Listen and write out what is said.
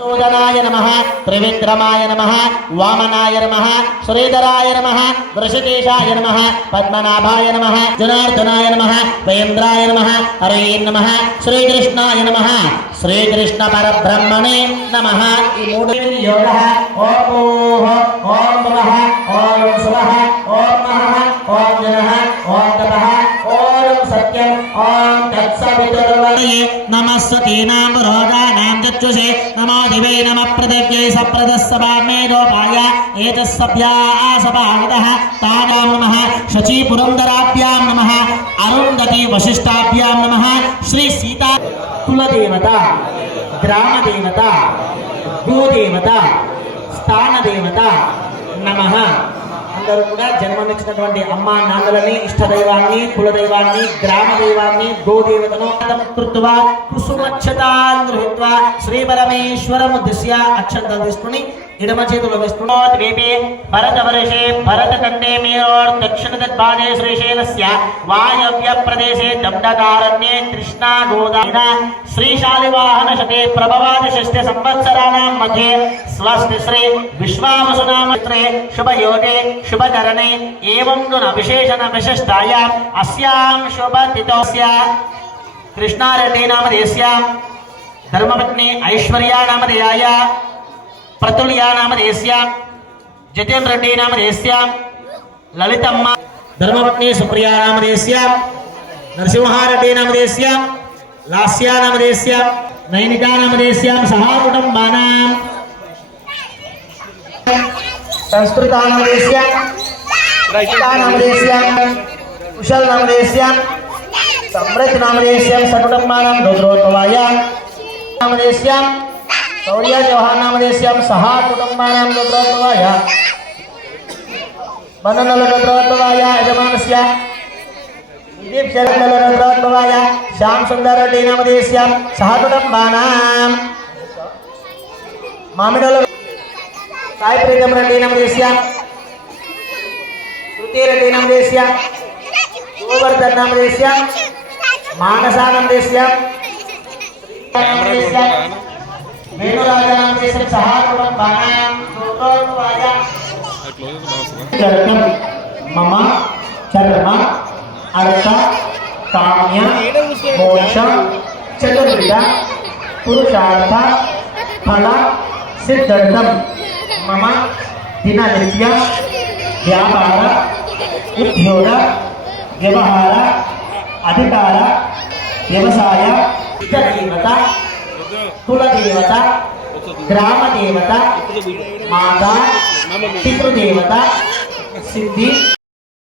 सूदनाय नमः त्रिविक्रमाय नमः वामनाय नमः श्रीधराय नमः वृषकेशाय नमः पद्मनाभाय नमः जनार्दनाय नमः वेन्द्राय नमः हरे नमः श्रीकृष्णाय नमः श्रीकृष्ण परब्रह्मणे नमः योगः ओम ओम नमः ओम सुवः ओम महः ओम जनः ओम तपः ओम सत्यं ओम तत्सवितुर्वरेण्यं नमस्सतीनां रोगाणां चक्षुषे नमो दिवे नमः पृथिव्यै सप्रदस्सभामेदोपाय एतस्सभ्यासभागतः तानां नमः शचीपुरन्दराभ्यां नमः अरुन्धती वसिष्ठाभ्यां नमः श्री सीता कुलदेवता ग्रामदेवता गोदेवता स्थानदेवता नमः అందరూ కూడా జన్మనిచ్చినటువంటి అమ్మా నాన్నలని ఇష్టదైవాన్ని కులదైవాన్ని గ్రామదైవాన్ని గోదేవతను కృత్వా కుసుమక్షతాన్ గృహీత్వా శ్రీ పరమేశ్వరం దిశ్య అక్షంతలు తీసుకుని ఎడమ చేతులు వేస్తున్నో ద్వీపే భరతవర్షే భరతఖండే మేరోర్ దక్షిణ దిగ్భాగే శ్రీశైలస్య వాయవ్య ప్రదేశే దండకారణ్యే కృష్ణా గోదావరి శ్రీశాలివాహన శతే ప్రభవాది షష్ఠ్య సంవత్సరాణాం మధ్యే స్వస్తి శ్రీ విశ్వావసునామత్రే శుభయోగే शुभकरणे एवं गुण विशेषण विशिष्टायां अस्यां शुभतिथोस्य कृष्णारेड्डी नामधेयस्यां धर्मपत्नी ऐश्वर्या नामधेयाय प्रतुल्या नामधेयस्यां जितेन्द्र रेड्डी नामधेयस्यां ललितम्मा धर्मपत्नी सुप्रिया नामधेयस्यां नरसिंहारेड्डी नामधेयस्यां लास्या नामधेयस्यां नैनिका नामधेयस्यां सह कुटुम्बानां संस्कृता नामधेयस्यां रचिता नामधेयस्यां कुशल नामधेयस्यां समृद्ध नामधेयस्यां सकुटुम्बानां रुद्रोद्भवाय नामधेयस्यां शौर्य जवाहर नामधेयस्यां सह कुटुम्बानां रुद्रोद्भवाय बननल रुद्रोद्भवाय यजमानस्य दिलीप शरद रुद्रोद्भवाय श्याम सुंदर रेड्डी नामधेयस्यां सह कुटुम्बानां मामिडल साई प्रीतम रेड्डी नामधेयस्यां श्रुति रेड्डी नामधेयस्यां गोवर्धन नामधेयस्यां मानसा नामधेयस्यां वेणुराज नामधेयस्यां सह कुटुम्बानां रुद्रोद्भवाय मम चर्म अर्थ काम्य मोक्ष चतुर्विध पुरुषार्थ फल सिद्ध्यर्थम मम दिननित्य व्यापार उद्योग व्यवहार अधिकार व्यवसाय इष्टदेवता कुलदेवता ग्रामदेवता माता पितृदेवता सिद्धि